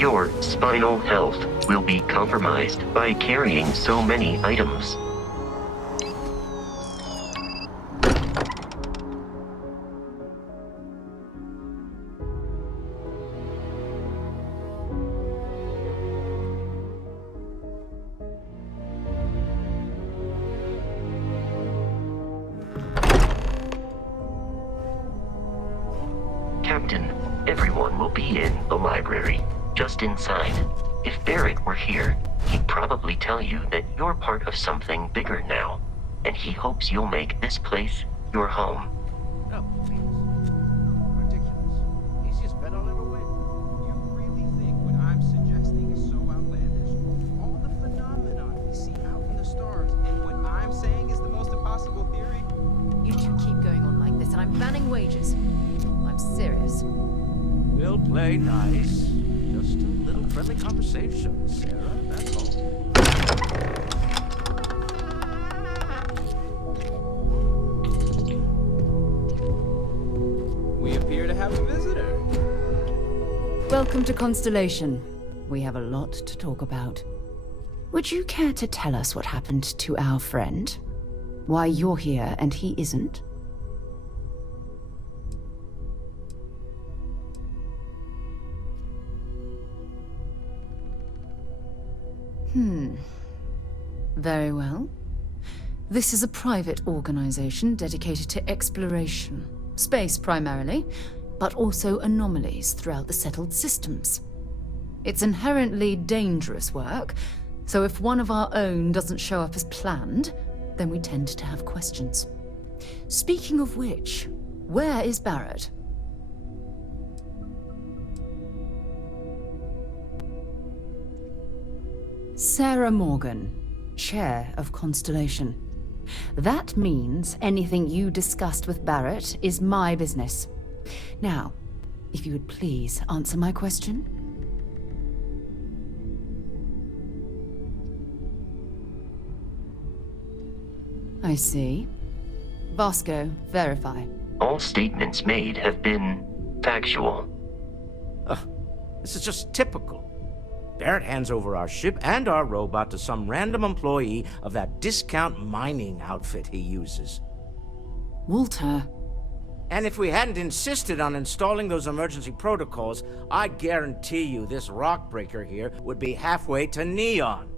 Your spinal health will be compromised by carrying so many items. Captain, everyone will be in the library, just inside. If Barrett were here, he'd probably tell you that you're part of something bigger now, and he hopes you'll make this place your home. No, please. Ridiculous. Easiest bet I'll ever win. You really think what I'm suggesting is so outlandish? All the phenomenon we see out in the stars, and what I'm saying is the most impossible theory? You two keep going on like this, and I'm banning wages. I'm serious. We'll play nice. Just a little friendly conversation, Sarah, that's all. We appear to have a visitor. Welcome to Constellation. We have a lot to talk about. Would you care to tell us what happened to our friend? Why you're here and he isn't? Very well. This is a private organization dedicated to exploration. Space primarily, but also anomalies throughout the settled systems. It's inherently dangerous work, so if one of our own doesn't show up as planned, then we tend to have questions. Speaking of which, where is Barrett? Sarah Morgan, Chair of Constellation. That means anything you discussed with Barrett is my business. Now, if you would please answer my question. I see. Vasco, verify. All statements made have been factual. This is just typical. Barrett hands over our ship and our robot to some random employee of that discount mining outfit he uses. Walter. And if we hadn't insisted on installing those emergency protocols, I guarantee you this rock breaker here would be halfway to Neon.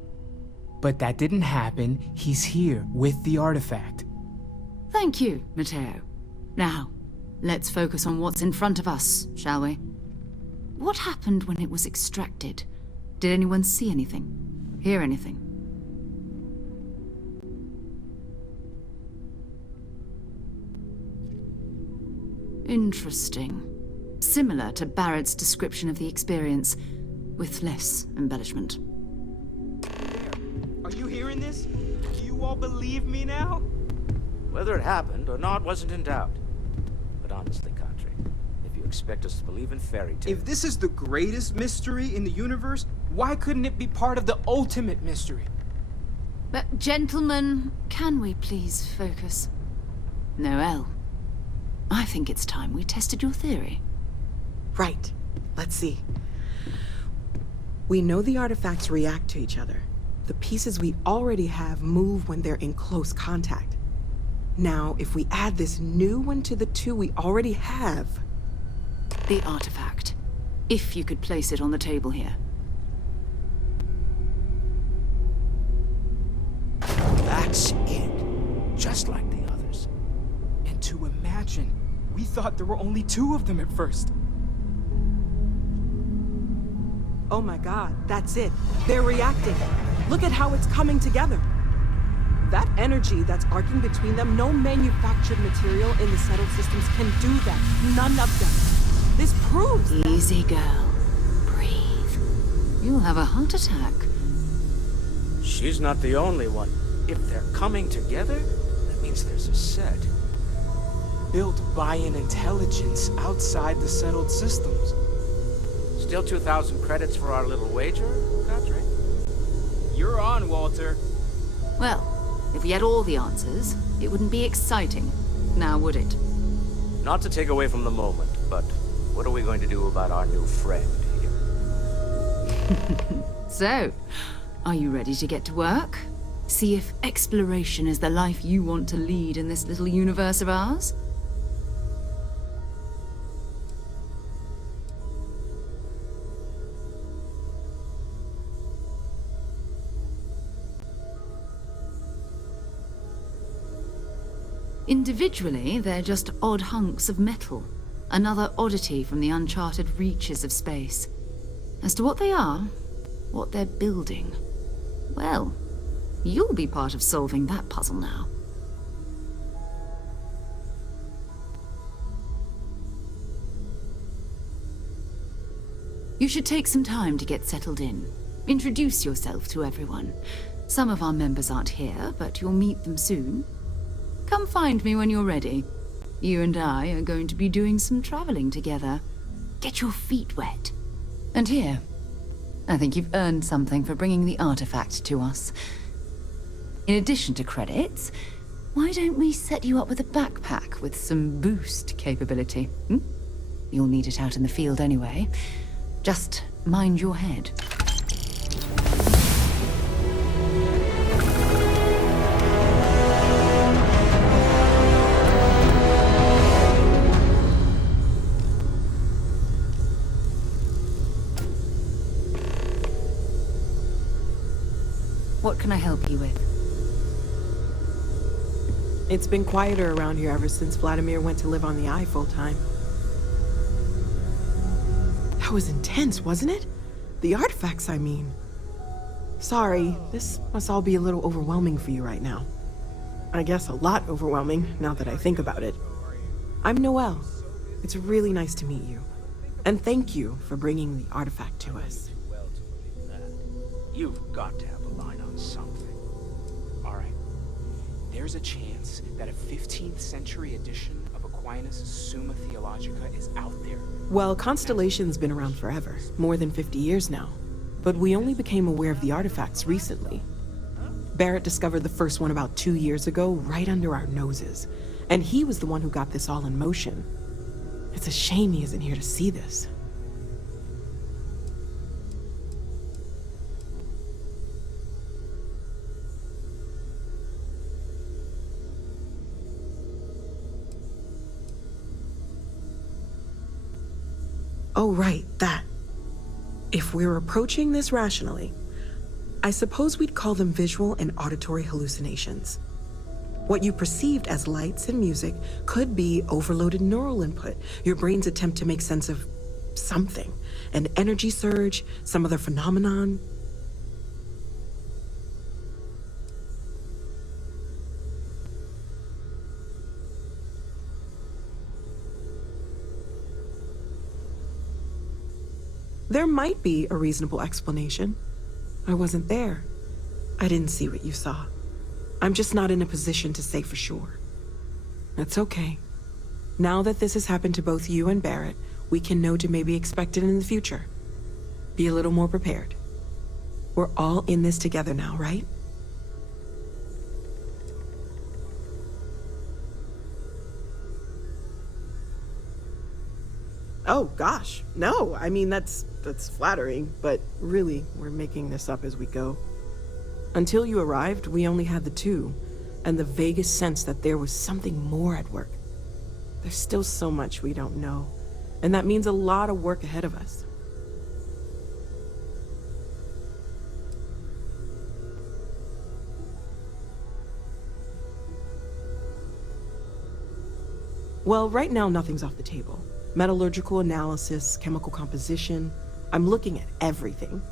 But that didn't happen. He's here with the artifact. Thank you, Matteo. Now, let's focus on what's in front of us, shall we? What happened when it was extracted? Did anyone see anything? Hear anything? Interesting. Similar to Barrett's description of the experience, with less embellishment. Are you hearing this? Do you all believe me now? Whether it happened or not wasn't in doubt. But honestly, Country, if you expect us to believe in fairy tales... If this is the greatest mystery in the universe, why couldn't it be part of the ultimate mystery? But, gentlemen, can we please focus? Noelle, I think it's time we tested your theory. Right. Let's see. We know the artifacts react to each other. The pieces we already have move when they're in close contact. Now, if we add this new one to the two we already have... The artifact. If you could place it on the table here. That's it. Just like the others. And to imagine, we thought there were only 2 of them at first. Oh my god, that's it. They're reacting. Look at how it's coming together. That energy that's arcing between them, no manufactured material in the settled systems can do that. None of them. This proves that... Easy, girl. Breathe. You'll have a heart attack. She's not the only one. If they're coming together, that means there's a set. Built by an intelligence outside the settled systems. Still 2,000 credits for our little wager, Godric? You're on, Walter. Well, if we had all the answers, it wouldn't be exciting. Now would it? Not to take away from the moment, but what are we going to do about our new friend here? So, are you ready to get to work? See if exploration is the life you want to lead in this little universe of ours? Individually, they're just odd hunks of metal. Another oddity from the uncharted reaches of space. As to what they are, what they're building, well, you'll be part of solving that puzzle now. You should take some time to get settled in. Introduce yourself to everyone. Some of our members aren't here, but you'll meet them soon. Come find me when you're ready. You and I are going to be doing some traveling together. Get your feet wet. And here, I think you've earned something for bringing the artifact to us. In addition to credits, why don't we set you up with a backpack with some boost capability? You'll need it out in the field anyway. Just mind your head. What can I help you with? It's been quieter around here ever since Vladimir went to live on the Eye full-time. That was intense, wasn't it? The artifacts, I mean. Sorry, this must all be a little overwhelming for you right now. I guess a lot overwhelming, now that I think about it. I'm Noelle. It's really nice to meet you. And thank you for bringing the artifact to us. You've got to have a line on something. All right. There's a chance that a 15th century edition of Aquinas Summa Theologica is out there. Well, Constellation's been around forever, more than 50 years now. But we only became aware of the artifacts recently. Barrett discovered the first one about 2 years ago, right under our noses. And he was the one who got this all in motion. It's a shame he isn't here to see this. Oh, right, that. If we're approaching this rationally, I suppose we'd call them visual and auditory hallucinations. What you perceived as lights and music could be overloaded neural input, your brain's attempt to make sense of something, an energy surge, some other phenomenon. There might be a reasonable explanation. I wasn't there. I didn't see what you saw. I'm just not in a position to say for sure. That's okay. Now that this has happened to both you and Barrett, we can know to maybe expect it in the future. Be a little more prepared. We're all in this together now, right? Oh, gosh. No, I mean, that's flattering, but really, we're making this up as we go. Until you arrived, we only had the two, and the vaguest sense that there was something more at work. There's still so much we don't know, and that means a lot of work ahead of us. Well, right now, nothing's off the table. Metallurgical analysis, chemical composition. I'm looking at everything.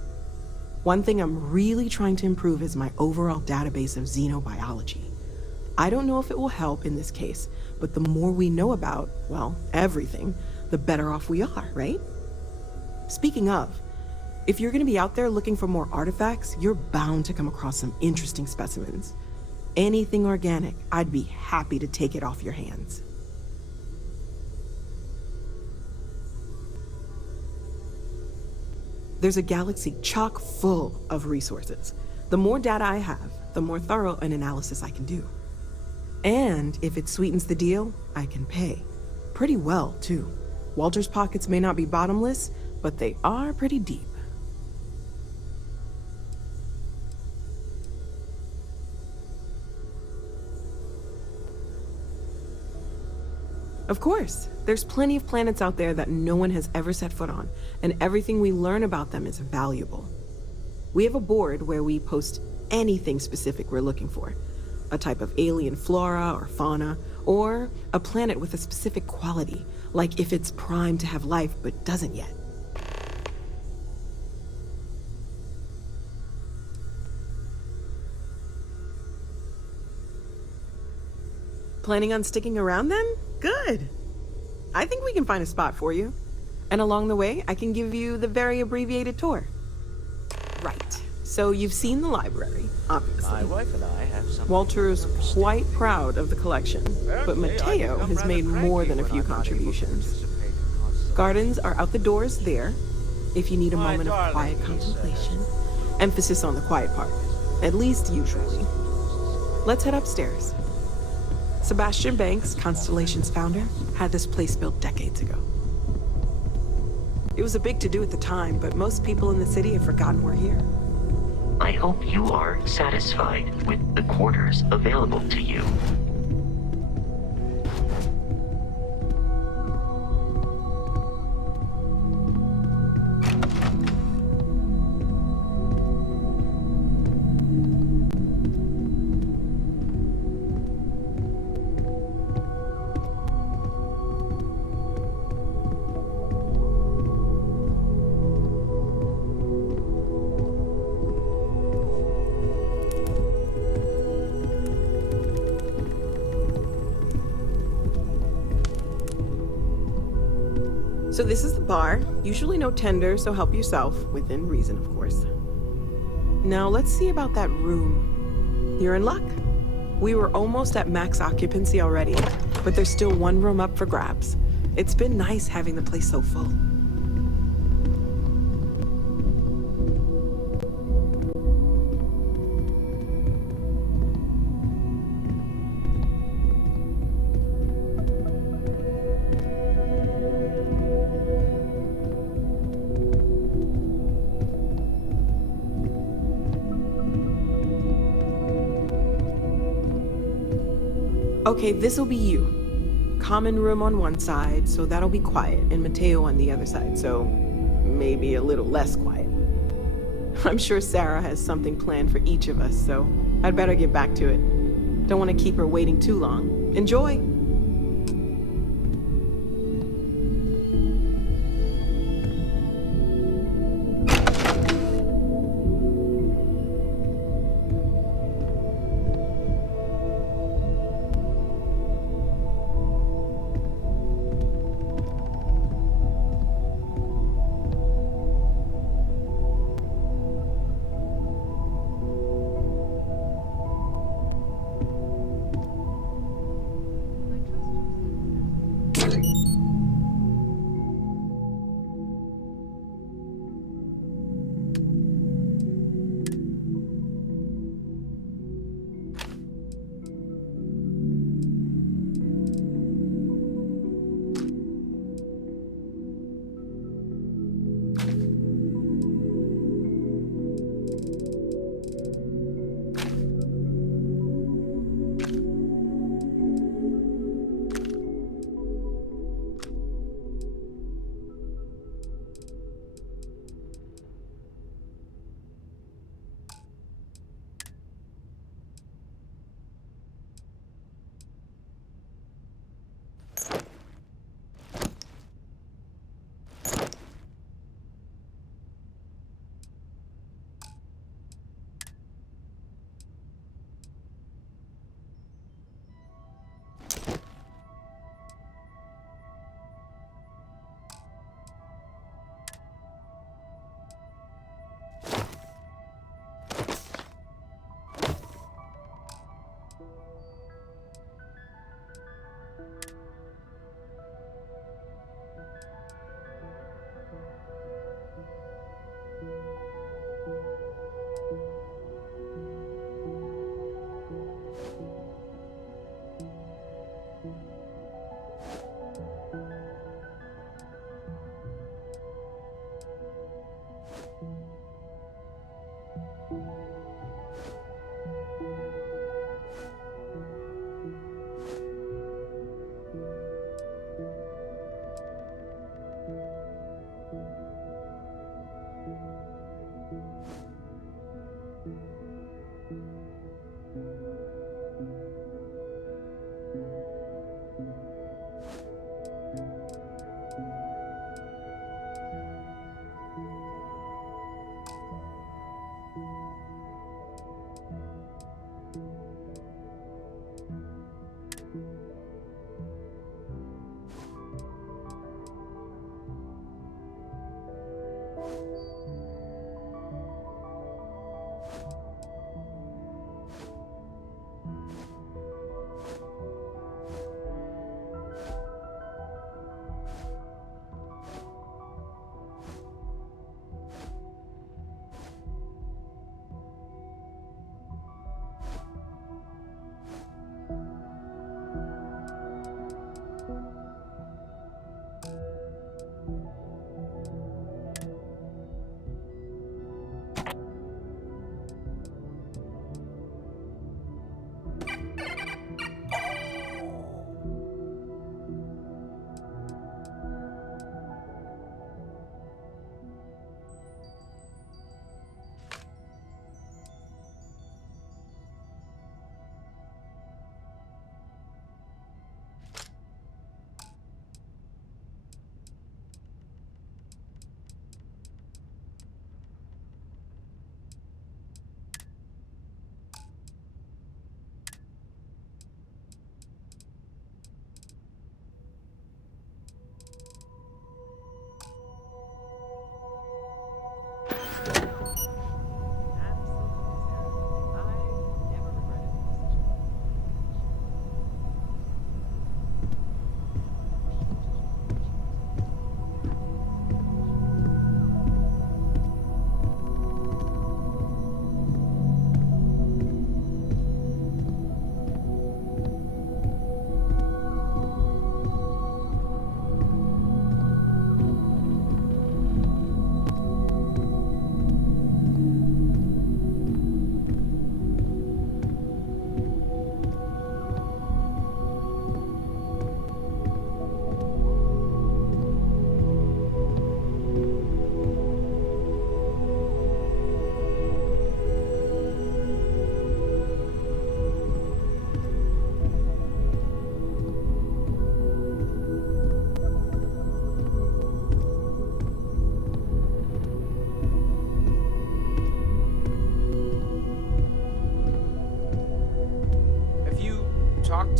One thing I'm really trying to improve is my overall database of xenobiology. I don't know if it will help in this case, but the more we know about, well, everything, the better off we are, right? Speaking of, if you're going to be out there looking for more artifacts, you're bound to come across some interesting specimens. Anything organic, I'd be happy to take it off your hands. There's a galaxy chock full of resources. The more data I have, the more thorough an analysis I can do. And if it sweetens the deal, I can pay. Pretty well, too. Walter's pockets may not be bottomless, but they are pretty deep. Of course. There's plenty of planets out there that no one has ever set foot on, and everything we learn about them is valuable. We have a board where we post anything specific we're looking for. A type of alien flora or fauna, or a planet with a specific quality, like if it's primed to have life but doesn't yet. Planning on sticking around then? Good. I think we can find a spot for you. And along the way, I can give you the very abbreviated tour. Right. So you've seen the library, obviously. My wife and I have some. Walter is quite proud of the collection, but Okay, I Mateo become has rather made more cranky than a when few I'm not able to contributions. participate in Constellation. Gardens are out the doors there, if you need a My moment of darling, quiet he contemplation. Emphasis on the quiet part, at least usually. Let's head upstairs. Sebastian Banks, Constellation's founder, had this place built decades ago. It was a big to-do at the time, but most people in the city have forgotten we're here. I hope you are satisfied with the quarters available to you. So this is the bar. Usually no tender, so help yourself, within reason, of course. Now let's see about that room. You're in luck. We were almost at max occupancy already, but there's still one room up for grabs. It's been nice having the place so full. Okay, this'll be you. Common room on one side, so that'll be quiet, and Mateo on the other side, so maybe a little less quiet. I'm sure Sarah has something planned for each of us, so I'd better get back to it. Don't want to keep her waiting too long. Enjoy!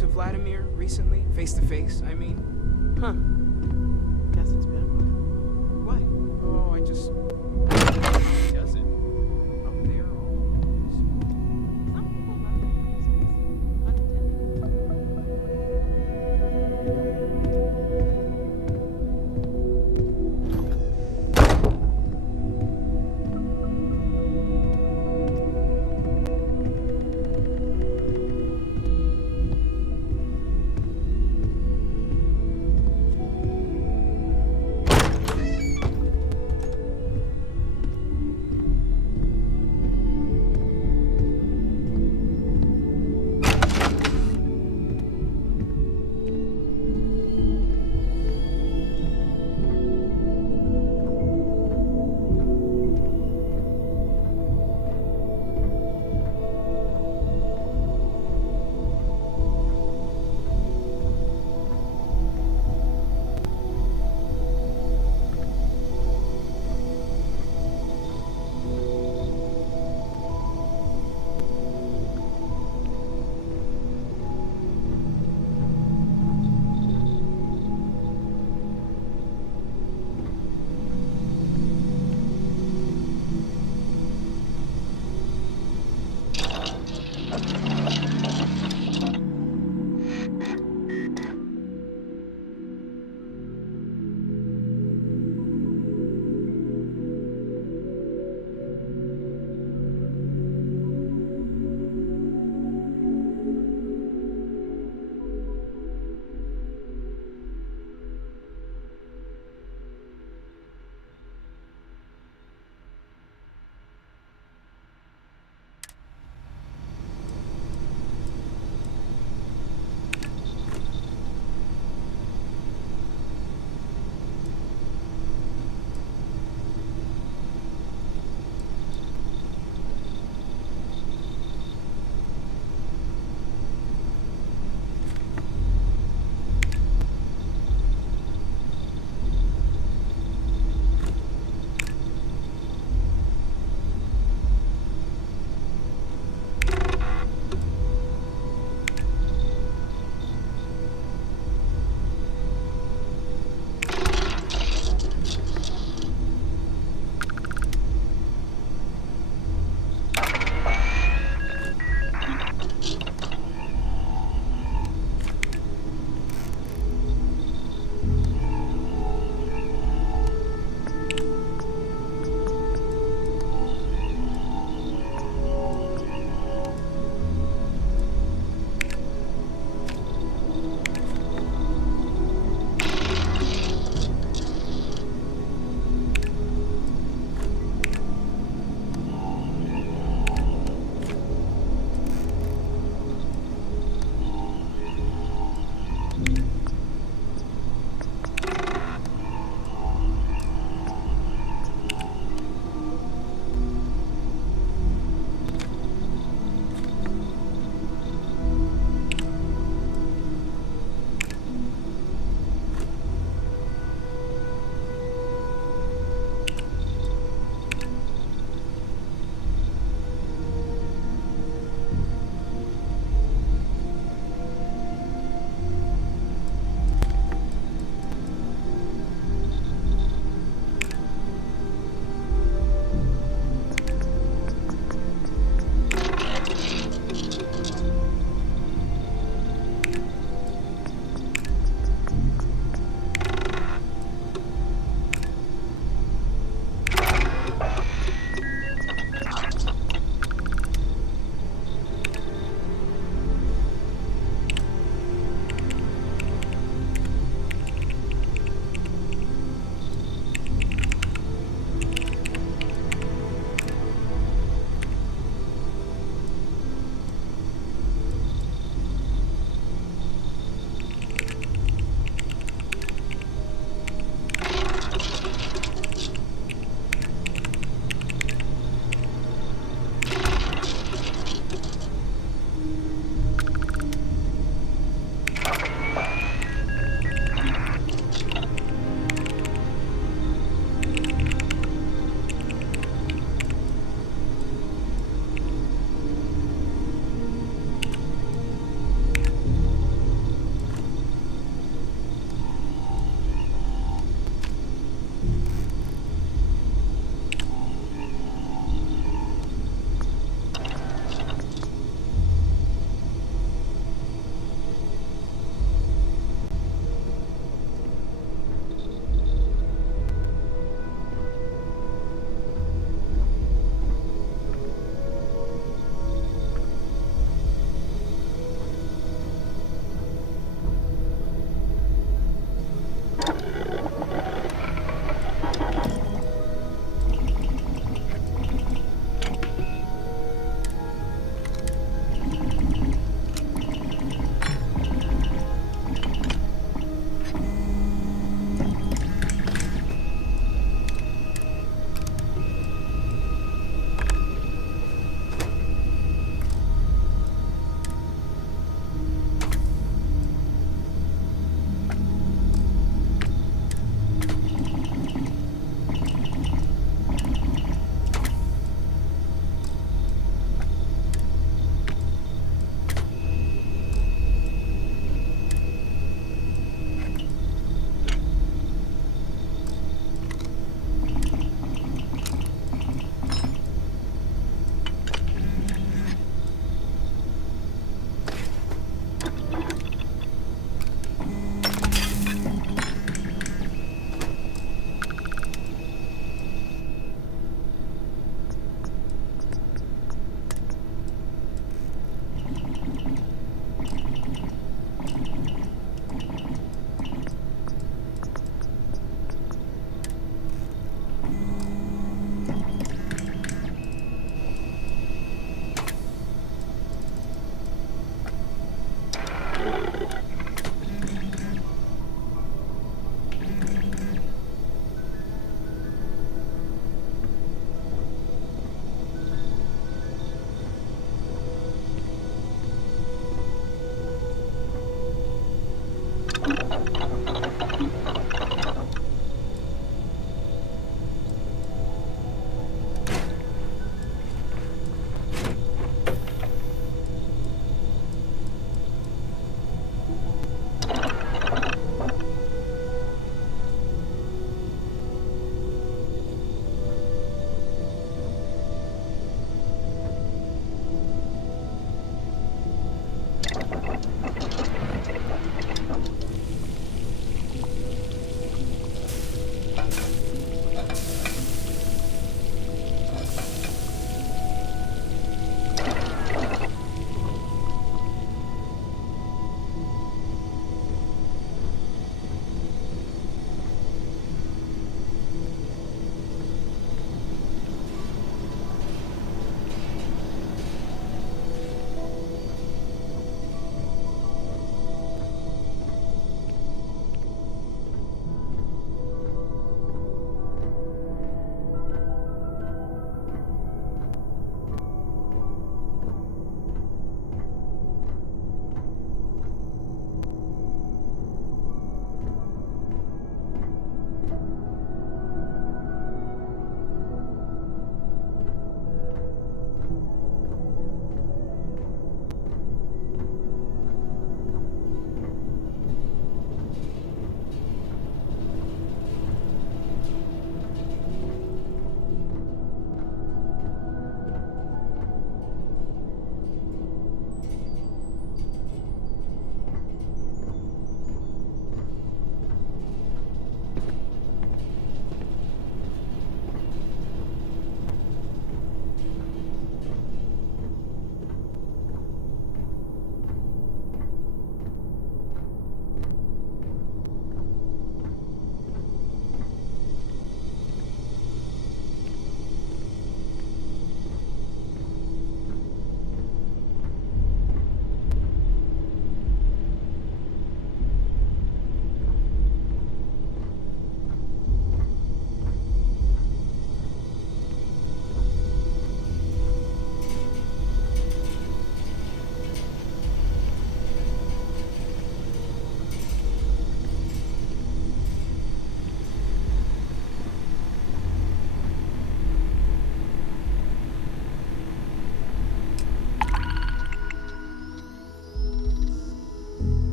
to Vladimir recently? Face to face, I mean? Huh. Guess it's been a while. Why? Oh, I just... He does it. Up there, all alone. Some people love being in space. Unintended.